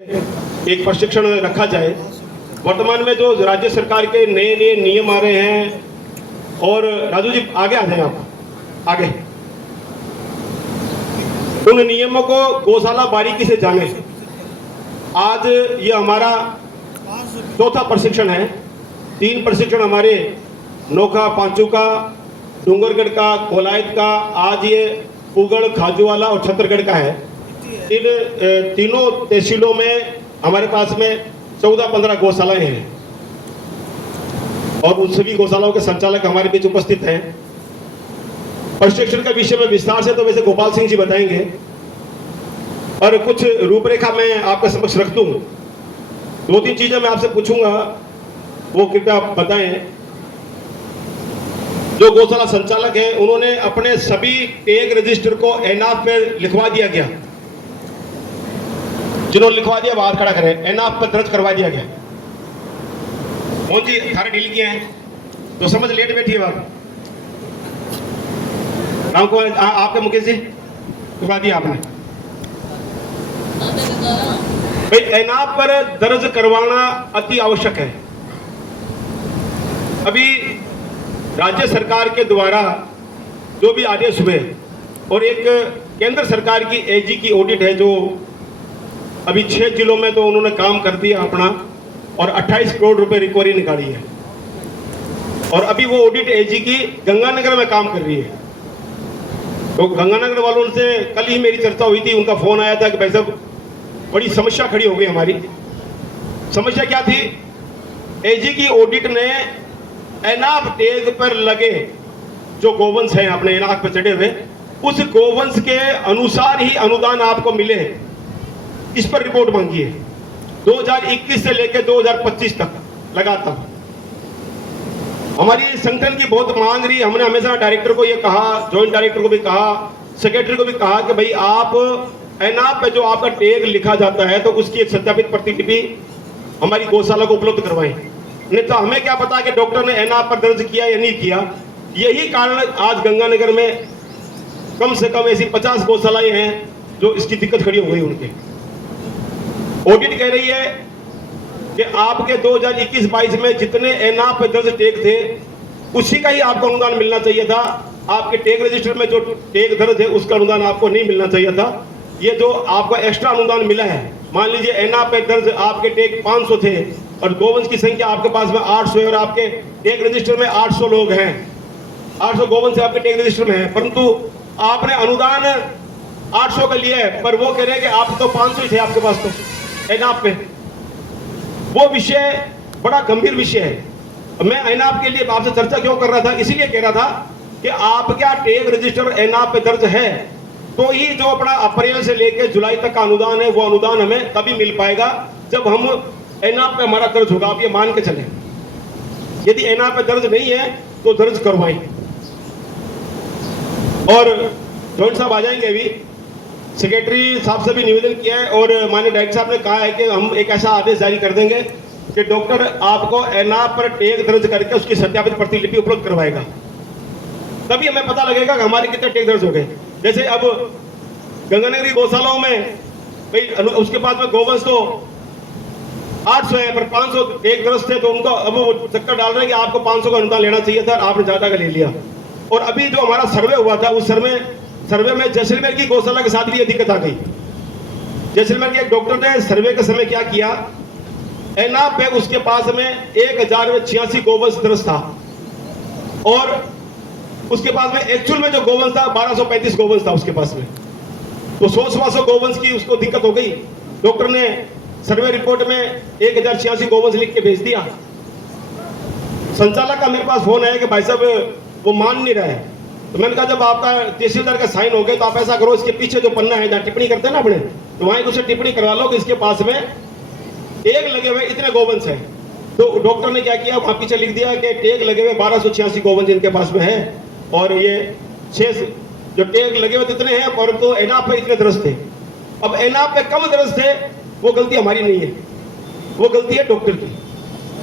एक प्रशिक्षण रखा जाए। वर्तमान में जो राज्य सरकार के नए नए नियम आ रहे हैं, और राजू जी आगे आ जाए, आप आगे, उन नियमों को गौशाला बारीकी से जाने। आज ये हमारा चौथा प्रशिक्षण है। 3 प्रशिक्षण हमारे नोखा, पांचूका, डूंगरगढ़ का, कोलायत का, आज ये उगड़, खाजूवाला और छत्तरगढ़ का है। इन तीनों तहसीलों में हमारे पास में 14-15 गौशालाएं हैं, और उन सभी गौशालाओं के संचालक हमारे बीच उपस्थित हैं। प्रशिक्षण के विषय में विस्तार से तो वैसे गोपाल सिंह जी बताएंगे, और कुछ रूपरेखा मैं आपके समक्ष रख दूं। 2-3 चीजें मैं आपसे पूछूंगा, वो कृपया आप बताएं। जो गौशाला संचालक हैं, उन्होंने अपने सभी टैग रजिस्टर को एनआफ पे लिखवा दिया गया। जिन्होंने लिखवा दिया वो हाथ खड़ा करें। एनआफ पर दर्ज करवा दिया गया। मोहन जी सारे डील किए हैं, तो समझ लेट बैठी है बात। राम कुमार आपके मुकेश जी करवा दिया आपने। भाई एनआफ पर दर्ज करवाना अति आवश्यक है। अभी राज्य सरकार के द्वारा जो भी आदेश हुए, और एक केंद्र सरकार की एजी की ऑडिट है, जो अभी 6 जिलों में तो उन्होंने काम कर दिया अपना, और 28 करोड़ रुपए रिकवरी निकाली है। और अभी वो ऑडिट एजी की गंगानगर में काम कर रही है। तो गंगानगर वालों से कल ही मेरी चर्चा हुई थी। उनका फोन आया था कि भाई साहब बड़ी समस्या खड़ी हो गई हमारी। समस्या क्या थी? एजी की ऑडिट ने एनआफ टैग पर लगे जो गोवंश हैं अपने एनआफ पर चढ़े हुए, उस गोवंश के अनुसार ही अनुदान आपको मिले, इस पर रिपोर्ट मांगी है। 2021 से लेकर 2025 तक लगातार हमारी संगठन की बहुत मांग रही। हमने हमेशा डायरेक्टर को ये कहा, जॉइंट डायरेक्टर को भी कहा, सेक्रेटरी को भी कहा कि भाई आप एनआफ पे जो आपका टैग लिखा जाता है तो उसकी एक सत्यापित प्रतिलिपि हमारी गौशाला को उपलब्ध करवाएं। नहीं तो हमें क्या पता कि डॉक्टर ने एनआफ पर दर्ज किया या नहीं किया। यही कारण आज गंगानगर में कम से कम ऐसी 50 गौशालाएं हैं जो इसकी दिक्कत खड़ी हो गई। उनके ऑडिट कह रही है कि आपके 2021-22 में जितने एनआफ पे दर्ज टैग थे, उसी का ही आपको अनुदान मिलना चाहिए था। आपके टैग रजिस्टर में जो टैग दर्ज है उसका अनुदान आपको नहीं मिलना चाहिए था। ये जो आपको एक्स्ट्रा अनुदान मिला है, मान लीजिए एनआफ पे दर्ज आपके टैग 500 थे और गोवंश की संख्या आपके पास में 800 है, और आपके टैग रजिस्टर में 800 लोग हैं, 800 गोवंश आपके टैग रजिस्टर में है, परंतु आपने अनुदान 800 का लिया है, पर वो कह रहे हैं कि आप तो 500 ही थे आपके पास तो एनआफ पे। वो विषय बड़ा गंभीर विषय है। मैं एनआफ के लिए आपसे चर्चा क्यों कर रहा था? इसीलिए कह रहा था कि आपका टैग रजिस्टर एनआफ पे दर्ज है तो ही जो अपना अप्रैल से लेकर जुलाई तक का अनुदान है, वो अनुदान हमें तभी मिल पाएगा जब हम एनआफ पे हमारा दर्ज होगा। आप ये मान के चलें। यदि एनआफ पे दर्ज नहीं है तो दर्ज करवाएं। और जॉइंट साहब आ जाएंगे अभी, सेक्रेटरी साहब से भी निवेदन किया है, और माननीय डायरेक्टर साहब ने कहा है कि हम एक ऐसा आदेश जारी कर देंगे कि डॉक्टर आपको एनआफ पर टैग दर्ज करके उसकी सत्यापित प्रतिलिपि उपलब्ध करवाएगा। तभी हमें पता लगेगा कि हमारे कितने टैग दर्ज हो गए। जैसे अब गंगानगरी गौशालाओं में भाई उसके पास में गोवंश तो 800 है, पर 500 टैग दर्ज थे, तो उनको अब वो चक्कर डाल रहे हैं कि आपको 500 का अनुदान लेना चाहिए था, आपने ज्यादा का ले लिया। और अभी जो हमारा सर्वे हुआ था, उस सर्वे में जैसलमेर की गौशाला के साथ भी ये दिक्कत आ गई। जैसलमेर के एक डॉक्टर ने सर्वे के समय क्या किया, एनआफ पे उसके पास में 1086 गोवंश दर्ज था, और उसके पास में एक्चुअल में जो गोवंश था 1235 गोवंश था उसके पास में। तो 100-100 गोवंश की उसको दिक्कत हो गई। डॉक्टर ने सर्वे रिपोर्ट में 1086 गोवंश लिख के भेज दिया। संचालक का मेरे पास फोन आया कि भाई साहब वो मान नहीं रहे। तो मैंने कहा जब आपका तहसीलदार का साइन हो गए तो आप ऐसा करो, इसके पीछे जो पन्ना है जहाँ टिप्पणी करते हैं ना अपने, तो वहां उससे टिप्पणी करवा लो कि इसके पास में टैग लगे हुए इतने गोवंश है। तो डॉक्टर ने क्या किया, वहां पीछे लिख दिया कि टैग लगे हुए 1286 गोवंश इनके पास में है, और ये 6 जो टैग लगे हुए इतने हैं, परंतु एनआफ पे इतने दर्ज थे। अब एनआफ पे कम दर्ज थे, वो गलती हमारी नहीं है, वो गलती है डॉक्टर की।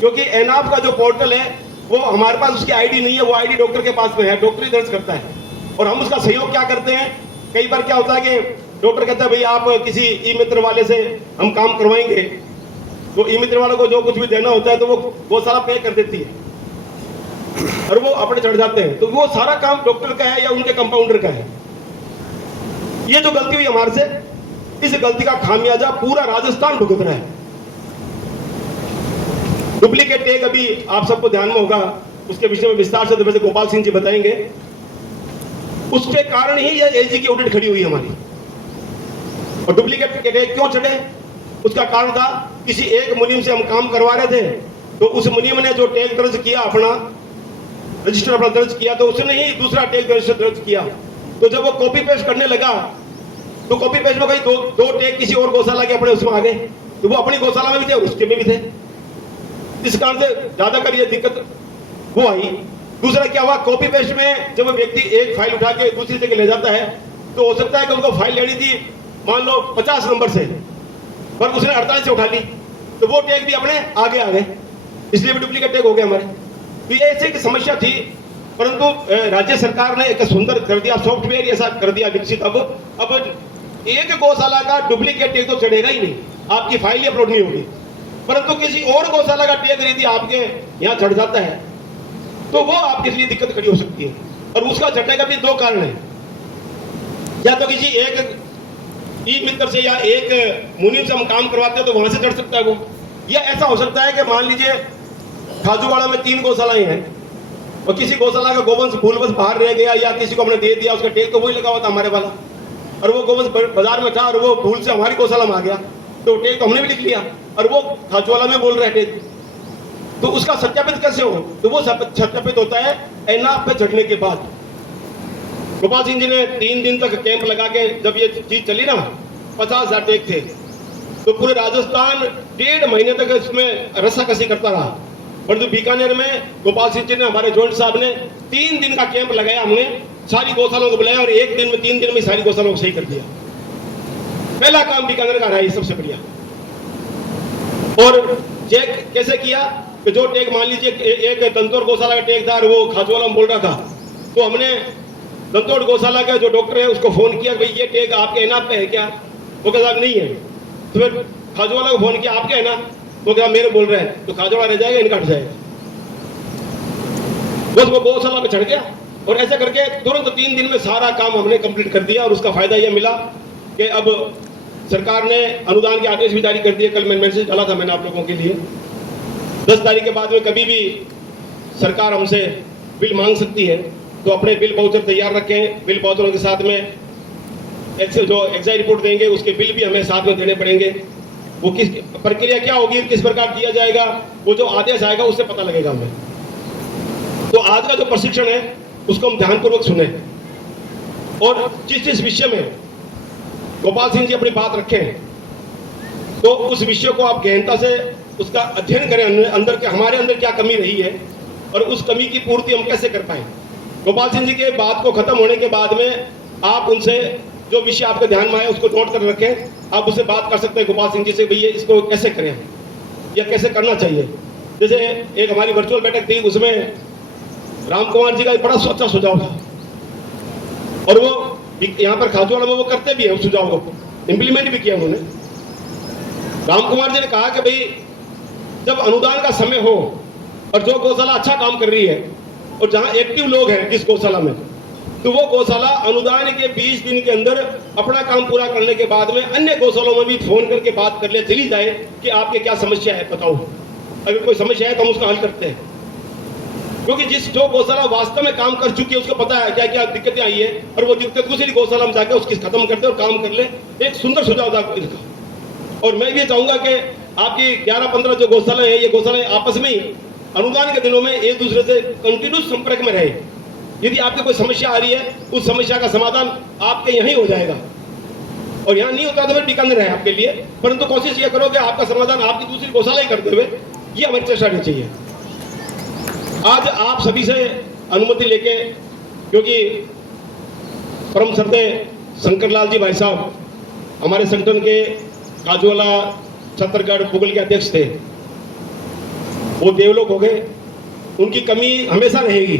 क्योंकि एनआफ का जो पोर्टल है वो हमारे पास उसकी आईडी नहीं है, वो आईडी डॉक्टर के पास में है, डॉक्टर ही दर्ज करता है। और हम उसका सहयोग क्या करते हैं, कई बार क्या होता है कि डॉक्टर कहता है भाई आप किसी ई मित्र वाले से हम काम करवाएंगे, तो ई मित्र वालों को जो कुछ भी देना होता है तो वो सारा पे कर देती है और वो अपने चढ़ जाते हैं। तो वो सारा काम डॉक्टर का है या उनके कंपाउंडर का है। ये जो गलती हुई हमारे से, इस गलती का खामियाजा पूरा राजस्थान भुगत रहा है। डुप्लीकेट टैग अभी आप सबको ध्यान में होगा, उसके विषय में विस्तार से वैसे गोपाल सिंह जी बताएंगे। उसके कारण ही ये एलजी की ऑडिट खड़ी हुई हमारी। और डुप्लीकेट टैग क्यों चढ़े, उसका कारण था किसी एक मुनीम से हम काम करवा रहे थे, तो उस मुनीम ने जो टैग दर्ज किया, अपना रजिस्टर अपना दर्ज किया, तो उसने ही दूसरा टैग रजिस्टर दर्ज किया। तो जब वो कॉपी पेस्ट करने लगा तो कॉपी पेस्ट में कहीं दो टैग किसी और गौशाला के अपने उसमें आ गए, तो वो अपनी गौशाला में भी थे और उसके में भी थे। इस कारण से ज्यादातर ये दिक्कत वो आई। दूसरा क्या हुआ, कॉपी पेस्ट में जब व्यक्ति एक फाइल उठा के दूसरी जगह ले जाता है, तो हो सकता है कि उनको फाइल लेनी थी मान लो 50 नंबर से, पर उसने 48 से उठा ली, तो वो टैग भी अपने आगे आ गए, इसलिए भी डुप्लीकेट टैग हो गए हमारे। तो ये ऐसे एक समस्या थी, परंतु राज्य सरकार ने एक सुंदर कर दिया, सॉफ्टवेयर ऐसा कर दिया विकसित। अब एक गौशाला का डुप्लीकेट टैग तो चढ़ेगा ही नहीं, आपकी फाइल ही अपलोड नहीं होगी, परंतु किसी और गौशाला का टैग यदि आपके यहाँ चढ़ जाता है तो वो आपके लिए दिक्कत खड़ी हो सकती है। और उसका चढ़ने का भी दो कारण है, या तो किसी एक ई मित्र से या एक मुनीम से हम काम करवाते हैं तो वहां से चढ़ सकता है वो, या ऐसा हो सकता है कि मान लीजिए खाजूवाड़ा में 3 गौशालाएं हैं और किसी गौशाला का गोवंश भूलवश बाहर रह गया या किसी को हमने दे दिया, उसका टैग तो वही लगा हुआ था हमारे वाला, और वो गोवंश बाजार में था और वो भूल से हमारी गौशाला में आ गया, तो टैग तो हमने भी लिख लिया और वो खाजूवाला में बोल रहे टैग, तो उसका सत्यापित कैसे हो? तो वो सत्यापित होता है एनआप पे चढ़ने के बाद। गोपाल सिंह जी ने 3 दिन तक कैंप लगा के, जब ये चीज चली ना, 50,000 टैग थे, तो पूरे राजस्थान 1.5 महीने तक इसमें रस्साकसी करता रहा। परंतु बीकानेर में गोपाल सिंह जी ने, हमारे जॉइंट साहब ने 3 दिन का कैंप लगाया, हमने सारी गौशालाओं को बुलाया और 1 दिन में 3 दिन में सारी गौशालाओं को सही कर दिया। पहला काम बीकानेर का रहा है सबसे बढ़िया। और चेक कैसे किया कि जो टैग मान लीजिए एक दंतोड़ गौशाला का टैग था और वो खाजूवाला में बोल रहा था, तो हमने दंतोड़ गौशाला का जो डॉक्टर है उसको फोन किया, भाई ये टैग आपके एनआप पे है क्या? वो कहता नहीं है। तो फिर खाजूवाला को फोन किया, आपके है ना? तो क्या मेरे बोल रहे हैं, तो खाजूवाला रह जाएगा, इनका हट जाएगा। बस वो गौशाला पे चढ़ गया और ऐसा करके तुरंत 3 दिन में सारा काम हमने कंप्लीट कर दिया। और उसका फायदा यह मिला कि अब सरकार ने अनुदान के आदेश भी जारी कर दिए। कल मैसेज डाला था मैंने आप लोगों के लिए, 10 तारीख के बाद में कभी भी सरकार हमसे बिल मांग सकती है, तो अपने बिल वाउचर तैयार रखें। बिल वाउचरों के साथ में जो एक्साइज रिपोर्ट देंगे उसके बिल भी हमें साथ में देने पड़ेंगे। वो किस प्रक्रिया क्या होगी, किस प्रकार किया जाएगा, वो जो आदेश आएगा उससे पता लगेगा हमें। तो आज का जो प्रशिक्षण है उसको हम ध्यानपूर्वक सुने और जिस विषय में गोपाल सिंह जी अपनी बात रखें, तो उस विषय को आप गहनता से उसका अध्ययन करें, हमारे अंदर क्या कमी रही है और उस कमी की पूर्ति हम कैसे कर पाए। गोपाल सिंह जी के बात को खत्म होने के बाद में आप उनसे जो विषय आपके ध्यान में आए उसको नोट कर रखें। आप उससे बात कर सकते हैं गोपाल सिंह जी से, भैया इसको कैसे करें या कैसे करना चाहिए। जैसे एक हमारी वर्चुअल बैठक थी, उसमें राम कुमार जी का बड़ा अच्छा सुझाव था और वो यहाँ पर खाजूवाड़ा में वो करते भी है, उस सुझाव को इम्प्लीमेंट भी किया उन्होंने। राम कुमार जी ने कहा कि भाई जब अनुदान का समय हो और जो गौशाला अच्छा काम कर रही है और जहां एक्टिव लोग हैं जिस गौशाला में, तो वो गौशाला अनुदान के 20 दिन के अंदर अपना काम पूरा करने के बाद में अन्य गौशालों में भी फोन करके बात कर ले चली जाए कि आपके क्या समस्या है बताओ, अगर कोई समस्या है तो हम उसका हल करते हैं। क्योंकि जो गौशाला वास्तव में काम कर चुकी है उसको पता है क्या क्या दिक्कतें आई है और वो दिक्कत दूसरी गौशाला में जाकर उसकी खत्म करते और काम कर ले। एक सुंदर सुझाव था इसका। और मैं भी चाहूंगा कि आपकी 11-15 जो गौशाला है, ये गौशाला आपस में ही अनुदान के दिनों में एक दूसरे से कंटिन्यूस संपर्क में रहे। यदि आपकी कोई समस्या आ रही है, उस समस्या का समाधान आपके यहीं हो जाएगा और यहाँ नहीं होता तो फिर बीकानेर है आपके लिए, परंतु कोशिश ये करो कि आपका समाधान आपकी दूसरी गौशाला ही करते हुए, ये हमारी चेष्टा रहनी चाहिए। आज आप सभी से अनुमति लेके, क्योंकि परम श्रद्धेय शंकरलाल जी भाई साहब हमारे संगठन के खाजूवाड़ा छत्तरगढ़ पुगल के अध्यक्ष थे, वो देवलोक हो गए। उनकी कमी हमेशा रहेगी,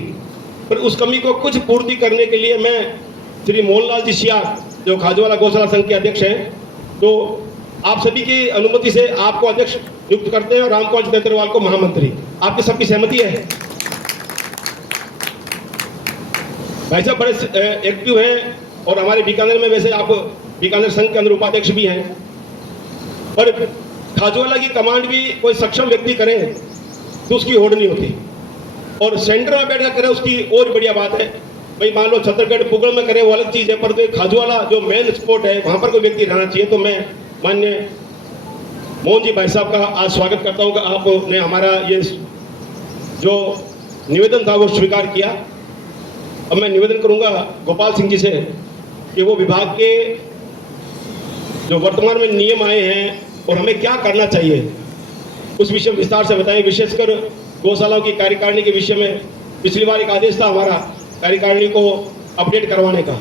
पर उस कमी को कुछ पूर्ति करने के लिए मैं श्री मोहनलाल जी सियार जो खाजूवाला गौशाला संघ के अध्यक्ष हैं, तो आप सभी की अनुमति से आपको अध्यक्ष नियुक्त करते हैं और रामकुमार चितरवाल को महामंत्री। आपकी सबकी सहमति है? भाई साहब बड़े एक्टिव हैं और हमारे बीकानेर में, वैसे आप बीकानेर संघ के अंदर उपाध्यक्ष भी हैं, पर खाजूवाला की कमांड भी कोई सक्षम व्यक्ति करे तो उसकी होड़ नहीं होती, और सेंटर में बैठकर करे उसकी और बढ़िया बात है। भाई मान लो छत्तीसगढ़ पुगड़ में करे वो अलग चीज़ है, पर तो खाजूवाला जो मेन स्पॉट है वहाँ पर कोई व्यक्ति रहना चाहिए। तो मैं माननीय मोहन जी भाई साहब का आज स्वागत करता हूँ कि आपने हमारा ये जो निवेदन था वो स्वीकार किया। अब मैं निवेदन करूँगा गोपाल सिंह जी से कि वो विभाग के जो वर्तमान में नियम आए हैं और हमें क्या करना चाहिए उस विषय में विस्तार से बताएं। विशेषकर गौशालाओं की कार्यकारिणी के विषय में पिछली बार एक आदेश था हमारा कार्यकारिणी को अपडेट करवाने का,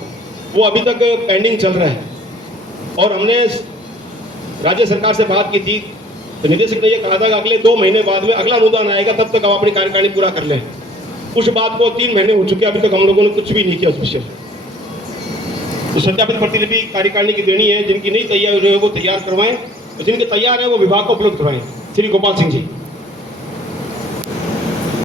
वो अभी तक पेंडिंग चल रहा है। और हमने राज्य सरकार से बात की थी तो निदेशक ने ये कहा था कि अगले 2 महीने बाद में अगला अनुदान आएगा, तब तक आप अपनी कार्यकारिणी पूरा कर लें। उस बात को 3 महीने हो चुके, अभी तक हम लोगों ने कुछ भी नहीं किया उस विषय में। तो सत्यापित प्रतिलिपि कार्यकारिणी की देनी है, जिनकी नहीं तैयार है वो तैयार करवाएं, और जिनके तैयार है वो विभाग को उपलब्ध करवाएं। श्री गोपाल सिंह जी।